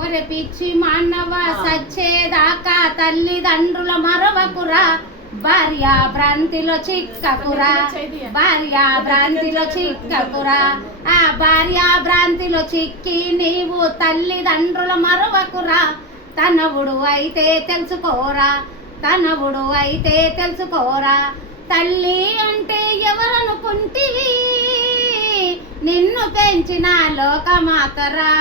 ఒరే పిచ్చి మానవ సచ్చేదాకా తల్లిదండ్రుల మరవకురా, భార్య భ్రాంతిలో చిక్కకురా, భార్య భ్రాంతిలో చిక్కకురా. ఆ భార్య భ్రాంతిలో చిక్కి నీవు తల్లిదండ్రుల మరవకురా. తనవుడు అయితే తెలుసుకోరా, తనవుడు అయితే తెలుసుకోరా. తల్లి అంటే ఎవరనుకుంటివి, నిన్ను పెంచిన లోకమాతరా.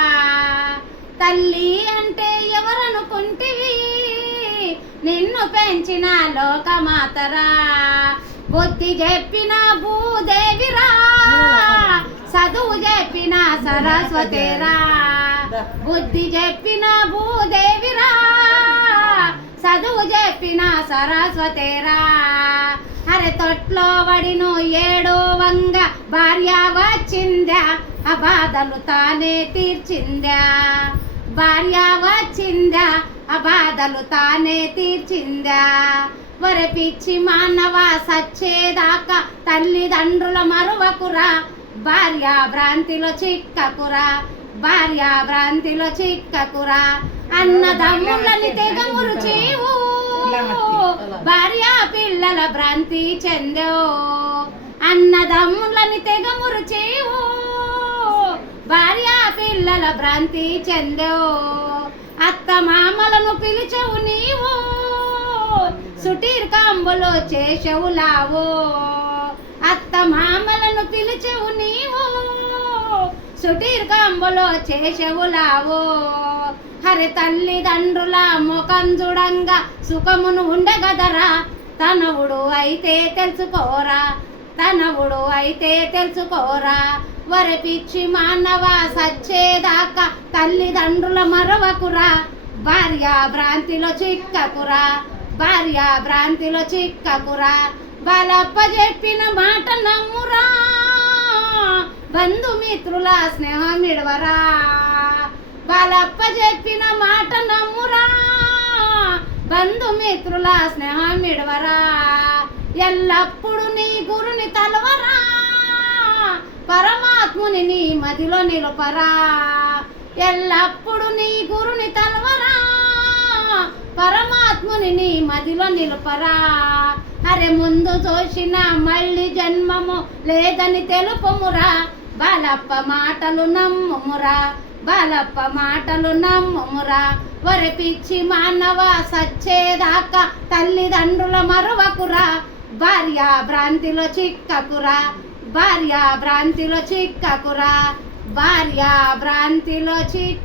తల్లి అంటే ఎవరనుకుంటివి, నిన్ను పెంచిన లోకమాతరా. బుద్ధి చెప్పిన భూదేవిరా, చదువు చెప్పిన సరస్వతిరా. బుద్ధి చెప్పిన భూదేవిరా, చదువు చెప్పిన సరస్వతిరా. అరే తొట్లో వడిను ఏడో వంగ భార్య వచ్చిందా, ఆ బాధలు తానే తీర్చిందా. భార్య వచ్చిందా, ఆ బాధలు తానే తీర్చిందా. ఒరే పిచ్చి మానవ సచ్చేదాకా తల్లిదండ్రుల మరువకురా, భార్య భ్రాంతిలో చిక్కకురా, భార్య భ్రాంతిలో చిక్కకురా. అన్నదమ్ములని తెగ మురుచేవు, భార్య పిల్లల భ్రాంతి చెందో. అన్నదమ్ములని తెగ మురుచేవు, భార్య పిల్లల భ్రాంతి చెందో. అత్త మామలను పిలిచవు నీవు, సుటీర్ కాంబులో చేసవు లావో. అత్త మామలను పిలిచవు నీవు, సుటీర్ కాంబులో చేసవు లావో. హరి తల్లిదండ్రుల ముఖం చూడంగా సుఖమును ఉండగదరా. తనవుడు అయితే తెలుసుకోరా, తనవుడు అయితే తెలుసుకోరా. వరి పిచ్చి మానవ సచ్చేదాకా తల్లిదండ్రుల మరవకురా, భార్య భ్రాంతిలో చిక్కకురా, భార్య భ్రాంతిలో చిక్కకురా. వాళ్ళప్ప చెప్పిన మాట నమ్మురా, బంధుమిత్రుల స్నేహం ఇడవరా. వాళ్ళప్ప చెప్పిన మాట నమ్మురా, బంధుమిత్రుల స్నేహం ఇడవరా. ఎల్లప్పుడు నీ గురుని తలవరా, పరమాత్ముని నీ మదిలో నిలుపరా. ఎల్లప్పుడు నీ గురుని తలవరా, పరమాత్ముని నీ మదిలో నిలుపరా. అరే ముందు చూసిన మళ్ళీ జన్మము లేదని తెలుపుమురా, బాలప్ప మాటలు నమ్ముమురా, బాలప్ప మాటలు నమ్ముమురా. ఒరే పిచ్చి మానవ సచ్చేదాకా తల్లిదండ్రుల మరువకురా, భార్య భ్రాంతిలో చిక్కకురా, భార్య భ్రాంతిలో చిక్కకురా, భార్య భ్రాంతిలో చిక్క.